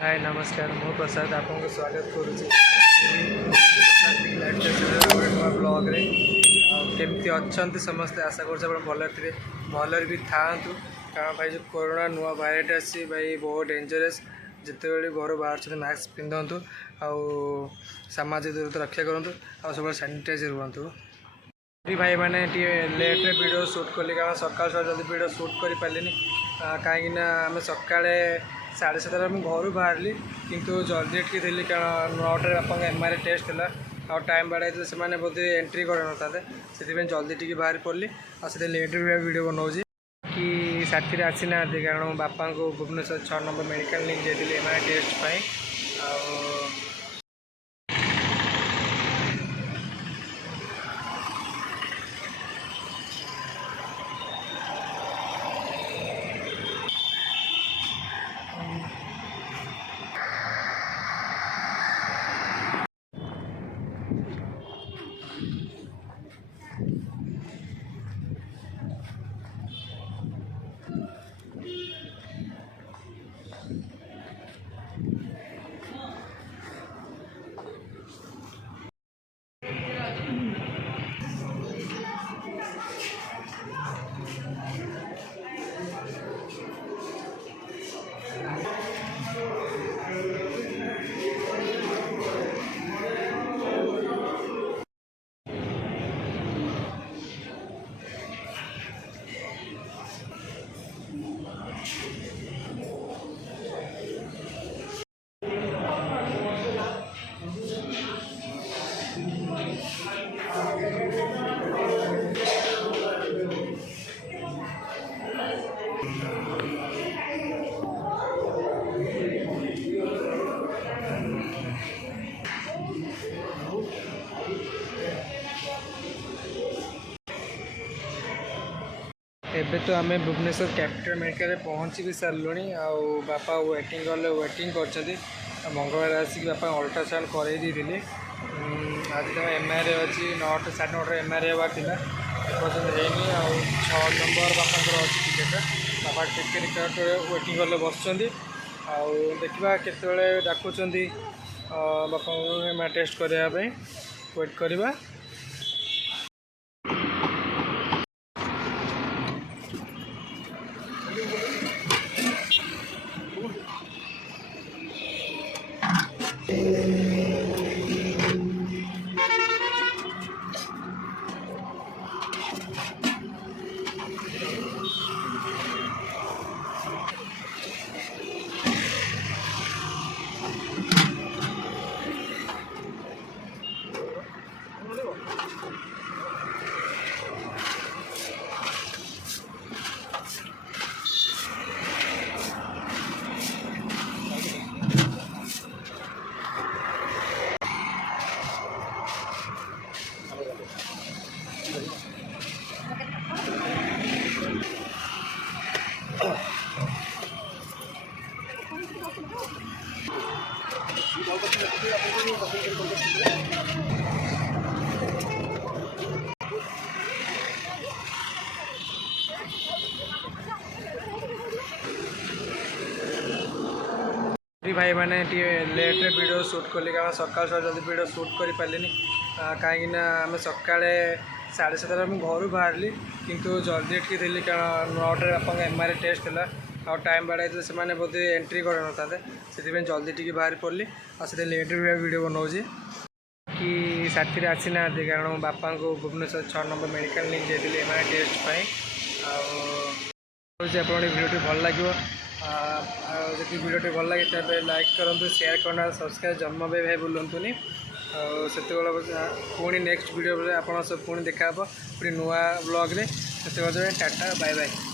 हाय नमस्कार मु प्रसाद आपको स्वागत करुँच ब्लॉग केमती अच्छा समस्ते आशा कर भलर भी था कारण भाई जो कोरोना नुआ भाइरट आसी भाई बहुत डेंजरस जिते घर बाहर मास्क पिंधतु आउ सामाजिक दूरता रक्षा करूँ आ सब सैनिटाइज रुहतु भाई मैंने लेट्रे वीडियो शूट कली कारण सकाल जल्दी वीडियो शूट कर पारे कहीं आम सका 7:30 मुझे घर बाहरी किंतु जल्दी टी थी कारण 9टार बापा एमआरआई टेस्ट था आ टाइम बाड़ाई से बोधे एंट्री कर से जल्दी टी बाहर पड़ी आ लेट वीडियो बनाऊँगी कि साथी आसी ना कारण बापा को भुवनेश्वर 6 नंबर मेडिकल नहीं जाइए एमआरआई टेस्ट आ एबे तो आम भुवनेश्वर कैपिटल मेडिकल पहुँची भी सारूँ आउ बापा वेटिंग वेटिंग कर मंगलवार आसिक बापा अल्ट्रासाउंड कर आज तो एमआरआई अच्छी 9 साढ़े 9 एमआरआई हबार था एपर्तन होनी आ 6 नंबर बापा अच्छी टिकेट बापा टिकेट वेटिंग कले बस देखा केतले डाकुंट बापा एमआरआई टेस्ट करने वेट करवा भाई मैंने लेट्रे वीडियो शूट कली कारण सकाल जल्दी वीडियो शूट कर पारे कहीं आम सका 7:30 मुझे घर बाहरी किंतु जल्दी टी थी कारण 9टार बापा एमआरआई टेस्ट था आ टाइम बाड़ाई से बोधे एंट्री कर से जल्दी टी बाहर पड़ी आ लेट वीडियो बनाऊँगी कि साथी आसी ना कारण बापा को भुवनेश्वर 6 नंबर मेडिकल नहीं जाइए एमआरआई टेस्ट आप वीडियो भल लगे जब वीडियो भल लगे तब लाइक करूँ शेयर करना सब्सक्राइब जमा भी भाई भूलुनि से पुणी नेक्स्ट वीडियो आपन सब पुणी देखा पुणी नुआ ब्लॉग रे से टाटा बाय बाय।